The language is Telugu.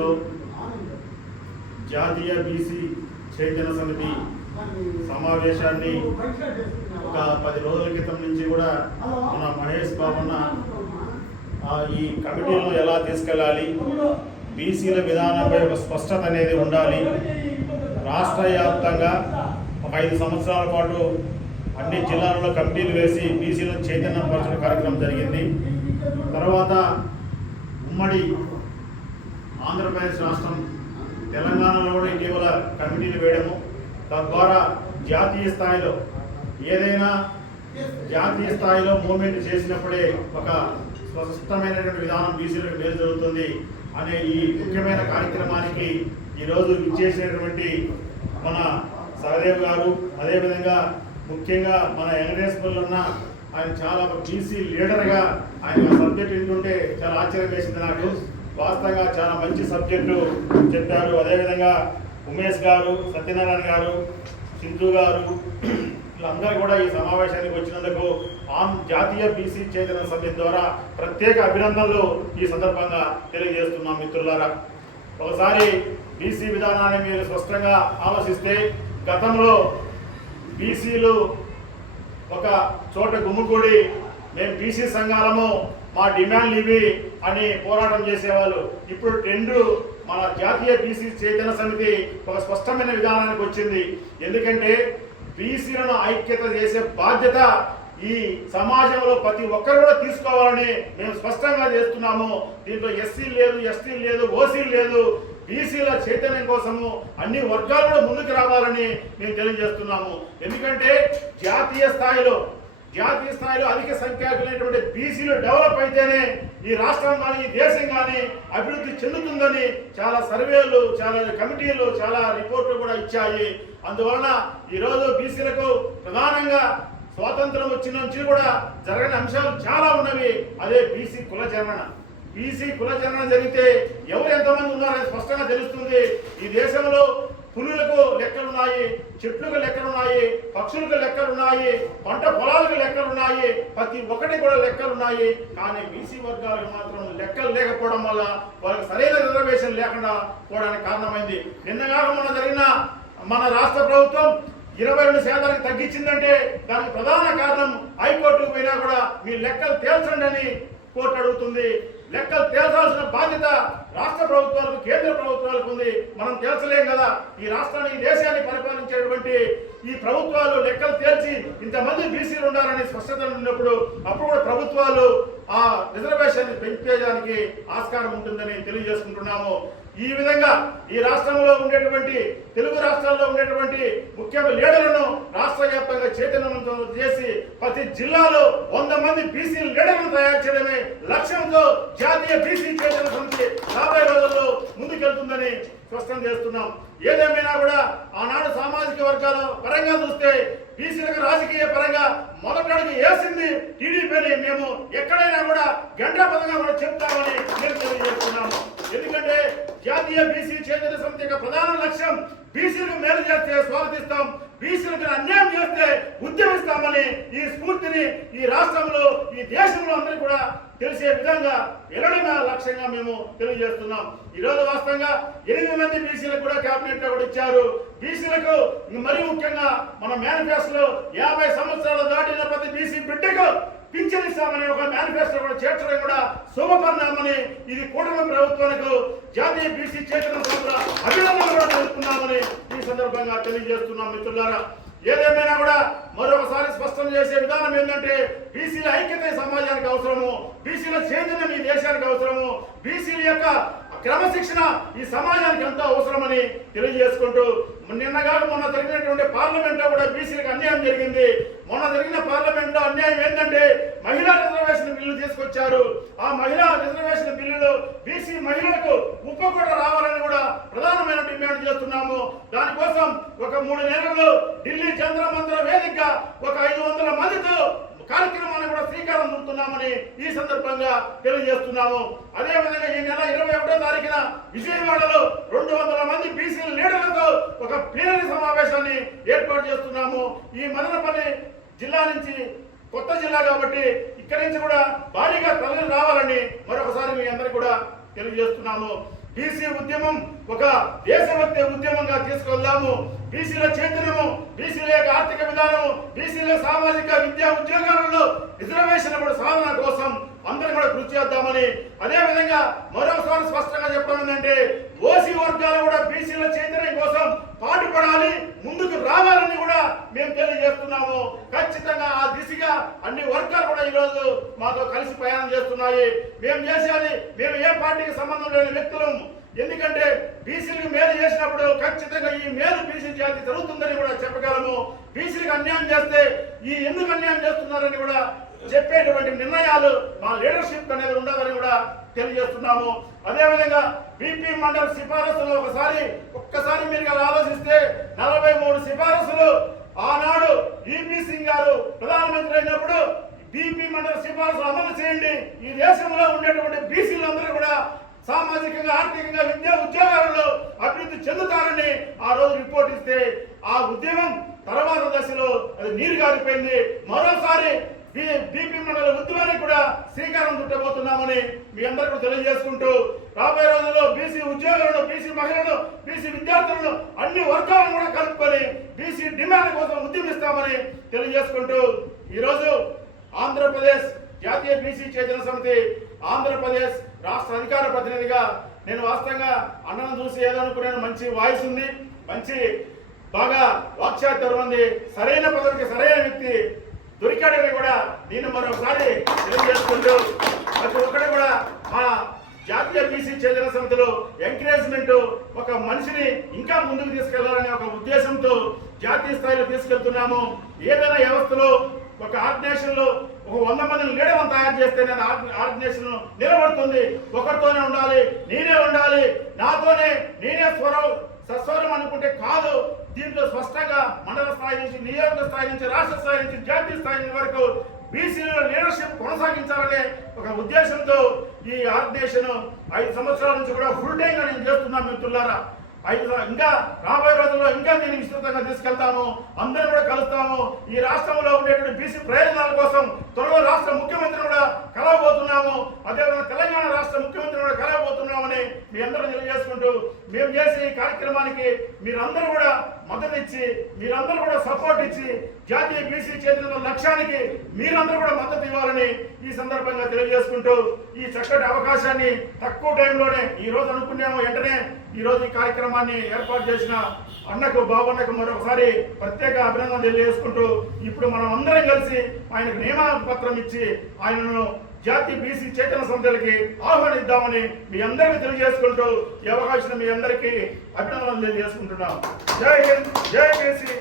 ఆధ్వర్యంలో జాతీయ బీసీ చైతన్య సమితి సమావేశాన్ని ఒక పది రోజుల క్రితం నుంచి కూడా మన మహేష్ బాబున్న ఈ కమిటీలను ఎలా తీసుకెళ్ళాలి? బీసీల విధానంపై ఒక స్పష్టత అనేది ఉండాలి. రాష్ట్ర వ్యాప్తంగా ఒక ఐదు సంవత్సరాల పాటు అన్ని జిల్లాలలో కమిటీలు వేసి బీసీలను చైతన్యపరచడం కార్యక్రమం జరిగింది. తర్వాత ఉమ్మడి ఆంధ్రప్రదేశ్ రాష్ట్రం తెలంగాణలో కూడా ఇటీవల కమిటీలు వేయడము తద్వారా జాతీయ స్థాయిలో ఏదైనా జాతీయ స్థాయిలో మూవ్మెంట్ చేసినప్పుడే ఒక స్పష్టమైనటువంటి విధానం బీసీలకు మేలు జరుగుతుంది అనే ఈ ముఖ్యమైన కార్యక్రమానికి ఈరోజు ఇచ్చేసినటువంటి మన సహదేవ్ గారు అదేవిధంగా ముఖ్యంగా మన వెంకటేశ్వర్లు ఉన్న ఆయన చాలా బీసీ లీడర్గా ఆయన సబ్జెక్ట్ వింటుంటే చాలా ఆశ్చర్యం వేసింది నాకు. వాస్తవంగా చాలా మంచి సబ్జెక్టు చెప్పారు. అదేవిధంగా ఉమేష్ గారు సత్యనారాయణ గారు సింధు గారు వీళ్ళందరూ కూడా ఈ సమావేశానికి వచ్చినందుకు ఆం జాతీయ బీసీ చేతన సభ్యం ద్వారా ప్రత్యేక అభినందనలు ఈ సందర్భంగా తెలియజేస్తున్నాం మిత్రులారా. ఒకసారి బీసీ విధానాన్ని మీరు స్పష్టంగా ఆలోచిస్తే గతంలో బీసీలు ఒక చోట గుమ్ముకూడి మేము బీసీ సంఘాలము మా డిమాండ్లు ఇవి అని పోరాటం చేసేవాళ్ళు. ఇప్పుడు రెండు మన జాతీయ బీసీ చైతన్య సమితి ఒక స్పష్టమైన విధానానికి వచ్చింది. ఎందుకంటే బీసీలను ఐక్యత చేసే బాధ్యత ఈ సమాజంలో ప్రతి ఒక్కరు కూడా తీసుకోవాలని మేము స్పష్టంగా చేస్తున్నాము. దీంట్లో ఎస్సీ లేదు ఎస్టీ లేదు ఓసీ లేదు. బీసీల చైతన్యం కోసము అన్ని వర్గాలు కూడా ముందుకు రావాలని మేము తెలియజేస్తున్నాము. ఎందుకంటే జాతీయ స్థాయిలో జాతీయ స్థాయిలో అధిక సంఖ్యాకులైనటువంటి బీసీలు డెవలప్ అయితేనే ఈ రాష్ట్రం కానీ ఈ దేశం కానీ అభివృద్ధి చెందుతుందని చాలా సర్వేలు చాలా కమిటీలు చాలా రిపోర్ట్లు కూడా ఇచ్చాయి. అందువలన ఈరోజు బీసీలకు ప్రధానంగా స్వాతంత్రం వచ్చిన నుంచి కూడా జరగని అంశాలు చాలా ఉన్నవి. అదే బీసీ కులజనన బీసీ కులజనన జరిగితే ఎవరు ఎంతమంది ఉన్నారని స్పష్టంగా తెలుస్తుంది. ఈ దేశంలో లెక్కలున్నాయి చెట్లకు లెక్కలున్నాయి పక్షులకు లెక్కలున్నాయి పంట పొలాలకు లెక్కలున్నాయి ప్రతి ఒక్కటి కూడా లెక్కలున్నాయి. కానీ బీసీ వర్గాలకు మాత్రం లెక్కలు లేకపోవడం వల్ల వాళ్ళకి సరైన రిజర్వేషన్ లేకుండా పోవడానికి కారణమైంది. నిన్నగా మన జరిగిన మన రాష్ట్ర ప్రభుత్వం ఇరవై రెండు శాతానికి తగ్గించిందంటే దానికి ప్రధాన కారణం హైకోర్టుకు పోయినా కూడా మీ లెక్కలు తేల్చండి అని కోర్టు అడుగుతుంది. లెక్కలు తేల్చాల్సిన బాధ్యత రాష్ట్ర ప్రభుత్వాలకు కేంద్ర ప్రభుత్వాలకు ఉంది. మనం తేల్చలేం కదా. ఈ రాష్ట్రాన్ని ఈ దేశాన్ని పరిపాలించేటువంటి ఈ ప్రభుత్వాలు లెక్కలు తేల్చి ఇంతమంది బీసీలు ఉండాలని స్పష్టత ఉన్నప్పుడు అప్పుడు కూడా ప్రభుత్వాలు ఆ రిజర్వేషన్ పెంచేయడానికి ఆస్కారం ఉంటుందని తెలియజేసుకుంటున్నాము. ఈ విధంగా ఈ రాష్ట్రంలో ఉండేటువంటి తెలుగు రాష్ట్రాల్లో ఉండేటువంటి ముఖ్యమైన లీడర్లను రాష్ట్ర వ్యాప్తంగా చైతన్యవంతం చేసి ప్రతి జిల్లాలో వంద మంది బీసీ లీడర్లను తయారు చేయడమే లక్ష్యంతో జాతీయ బీసీ చైతన్య సమితి రాబోయే రోజుల్లో ముందుకెళ్తుందని స్పష్టం చేస్తున్నాం. ఏదేమైనా కూడా ఆనాడు సామాజిక వర్గాల పరంగా చూస్తే బీసీలకు రాజకీయ పరంగా మొదటడుగు వేసింది టీడీపీని. మేము ఎక్కడైనా కూడా గంట పదంగా కూడా చెప్తామని నేను తెలియజేస్తున్నాము ఎందుకంటే జాతీయ బీసీ చేతన సమితి యొక్క ప్రధాన లక్ష్యం బీసీలకు మేలు చేస్తే స్వాగతిస్తాం బీసీలకు అన్యాయం చేస్తే ఉద్యమిస్తామని ఈ స్ఫూర్తిని ఈ రాష్ట్రంలో ఈ దేశంలో అందరికీ కూడా తెలిసే విధంగా వెళ్ళడమే లక్ష్యంగా మేము తెలియజేస్తున్నాం. ఈ రోజు వాస్తవంగా ఎనిమిది మంది బీసీలకు కూడా కేబినెట్ కూడా ఇచ్చారు. బీసీలకు మరీ ముఖ్యంగా మన మేనిఫెస్టోలో యాభై సంవత్సరాలు దాటిన ప్రతి బీసీ బిడ్డకు పింఛన్ ఇస్తామని ఒక మేనిఫెస్టో కూడా చేర్చడం కూడా శుభపరిణామని ఇది కూటమి ప్రభుత్వానికి జాతీయ బీసీ చేతుల సంస్థ అభినందనలు కూడా తెలుపుతున్నామని ఈ సందర్భంగా తెలియజేస్తున్నాం మిత్రులారా. ఏదేమైనా కూడా మరొకసారి స్పష్టం చేసే విధానం ఏంటంటే బీసీల ఐక్యత సమాజానికి అవసరము. బీసీల చైతన్యం ఈ దేశానికి అవసరము. బీసీల యొక్క క్రమశిక్షణ ఈ సమాజానికి ఎంతో అవసరమని తెలియజేసుకుంటూ నిన్నగా మొన్న జరిగినటువంటి పార్లమెంట్లో కూడా బీసీలకు అన్యాయం జరిగింది. మొన్న జరిగిన పార్లమెంట్లో అన్యాయం ఏంటంటే మహిళా రిజర్వేషన్ బిల్లు తీసుకొచ్చారు. ఆ మహిళా రిజర్వేషన్ బిల్లులో బీసీ మహిళలకు ఉప్పు కూడా రావాలని కూడా ప్రధానమైన డిమాండ్ చేస్తున్నాము. దానికోసం ఒక మూడు నెలల్లో ఢిల్లీ చంద్ర మందిర వేదిక ఒక ఐదు వందల మందితో కార్యక్రమాన్ని కూడా శ్రీకారం చుడుతున్నామని ఈ సందర్భంగా తెలియజేస్తున్నాము. అదే విధంగా ఈ నెల ఇరవై ఒకటో తారీఖున విజయవాడలో రెండు వందల మంది బీసీ లీడర్లతో ఒక ప్లీనరీ సమావేశాన్ని ఏర్పాటు చేస్తున్నాము. ఈ మదనపల్లి జిల్లా నుంచి కొత్త జిల్లా కాబట్టి ఇక్కడి నుంచి కూడా భారీగా తరలి రావాలని మరొకసారి మీ అందరికీ కూడా తెలియజేస్తున్నాము. బీసీ ఉద్యమం ఒక దేశభక్తి ఉద్యమంగా తీసుకెళ్దాము బీసీల చైతన్యము బీసీల యొక్క ఆర్థిక విధానము బీసీల సామాజిక విద్యా ఉద్యోగాలలో రిజర్వేషన్ కూడా సాధన కోసం అందరం కూడా కృషి చేద్దామని. అదే విధంగా మరోసారి స్పష్టంగా చెప్పడం ఏంటంటే ఓసీ వర్గాలు కూడా బీసీల చైతన్యం కోసం పాటుపడాలి ముందుకు రావాలని కూడా మేము తెలియజేస్తున్నాము. ఖచ్చితంగా ఆ దిశగా అన్ని వర్గాలు కూడా ఈరోజు మాతో కలిసి ప్రయాణం చేస్తున్నాయి. మేము చేసే పార్టీకి సంబంధం లేని వ్యక్తులం. ఎందుకంటే బీసీలకు మేలు చేసినప్పుడు ఖచ్చితంగా ఈ మేలు బీసీ జాతి జరుగుతుందని కూడా చెప్పగలము. బీసీలకు అన్యాయం చేస్తే ఈ ఎందుకు అన్యాయం చేస్తున్నారని కూడా చెప్పేటువంటి నిర్ణయాలు మా లీడర్షిప్ అనేది ఉండాలని కూడా తెలియజేస్తున్నాము. అదేవిధంగా బీపీ మండల సిఫారసులు ఒకసారి ఒక్కసారి మీరు ఆలోచిస్తే నలభై మూడు సిఫారసులు ఆనాడు ఈపీ సింగ్ గారు ప్రధానమంత్రి అయినప్పుడు బీపీ మండల సిఫార్సులు అమలు చేయండి. ఈ దేశంలో ఉండేటువంటి బీసీలందరూ కూడా సామాజికంగా ఆర్థికంగా విద్యా ఉద్యోగాలలో అభివృద్ధి చెందుతారని ఆ రోజు రిపోర్ట్ ఇస్తే ఆ ఉద్యమం తర్వాత దశలో అది నీరు గారిపోయింది. మరోసారి బీపీ మండల ఉద్యమానికి కూడా శ్రీకారం చుట్టబోతున్నామని మీ అందరికీ తెలియజేసుకుంటూ రాబోయే రోజుల్లో బీసీ ఉద్యోగులను బీసీ మహిళలను బీసీ విద్యార్థులను అన్ని వర్గాలను కూడా కలుపుకొని బీసీ డిమాండ్ కోసం ఉద్యమిస్తామని తెలియజేసుకుంటూ ఈరోజు ఆంధ్రప్రదేశ్ జాతీయ బీసీ చేతన సమితి ఆంధ్రప్రదేశ్ రాష్ట్ర అధికార ప్రతినిధిగా నేను వాస్తవంగా అన్నను చూసి ఏదనుకున్నాను మంచి వాయిస్ ఉంది మంచి బాగా వాక్చాతుర్యం ఉంది సరైన పదవికి సరైన వ్యక్తి దొరికాడని కూడా నేను మరొకసారి తెలియజేసుకుంటూ ప్రతి ఒక్కరు కూడా మా జాతీయ బీసీ చేతన సమితిలో ఎంకరేజ్మెంట్ ఒక మనిషిని ఇంకా ముందుకు తీసుకెళ్ళాలనే ఒక ఉద్దేశంతో జాతీయ స్థాయిలో తీసుకెళ్తున్నాము. ఏదైనా వ్యవస్థలో ఒక ఆర్గనైజేషన్లో ఒక వంద మందిని లీడర్లను తయారు చేస్తే నేను ఆర్గనైజేషన్ నిలబడుతుంది. ఒకరితోనే ఉండాలి నేనే ఉండాలి నాతోనే నేనే స్వరం సస్వరం అనుకుంటే కాదు. దీంట్లో స్పష్టంగా మండల స్థాయి నుంచి నియోజక స్థాయి నుంచి రాష్ట్ర స్థాయి నుంచి జాతీయ స్థాయి వరకు బీసీల లీడర్షిప్ కొనసాగించాలనే ఒక ఉద్దేశంతో ఈ ఆర్గనైజేషన్ ఐదు సంవత్సరాల నుంచి కూడా ఫుల్ టైంగా నేను చేస్తున్నాను మిత్రులారా. ఐదు ఇంకా రాబోయే రోజుల్లో ఇంకా దీన్ని విస్తృతంగా తీసుకెళ్తాము. అందరూ కూడా కలుస్తాము. ఈ రాష్ట్రంలో ఉండేటువంటి బీసీ ప్రయోజనాల కోసం త్వరలో రాష్ట్ర ముఖ్యమంత్రి కూడా కలవబోతున్నాము. అదేవిధంగా తెలంగాణ రాష్ట్ర ముఖ్యమంత్రి కూడా మీ అందరూ తెలియజేసుకుంటూ మేము చేసే ఈ కార్యక్రమానికి మీరందరూ కూడా మద్దతు ఇచ్చి మీరందరూ కూడా సపోర్ట్ ఇచ్చి జాతీయ బీసీ చేతుల లక్ష్యానికి మీరందరూ కూడా మద్దతు ఇవ్వాలని ఈ సందర్భంగా తెలియజేసుకుంటూ ఈ చక్కటి అవకాశాన్ని తక్కువ టైంలోనే ఈ రోజు అనుకున్నాము వెంటనే ఈ రోజు ఈ కార్యక్రమాన్ని ఏర్పాటు చేసిన అన్నకు బాబన్నకు మరొకసారి ప్రత్యేక అభినందన తెలియజేసుకుంటూ ఇప్పుడు మనం అందరం కలిసి ఆయనకు నియమన పత్రం ఇచ్చి ఆయనను జాతి బీసీ చేతన సంస్థలకి ఆహ్వానిద్దామని మీ అందరికి తెలియజేసుకుంటూ ఈ అవకాశం మీ అందరికీ అభినందనలు తెలియజేసుకుంటున్నాం. జై హింద్ జై బీసీ.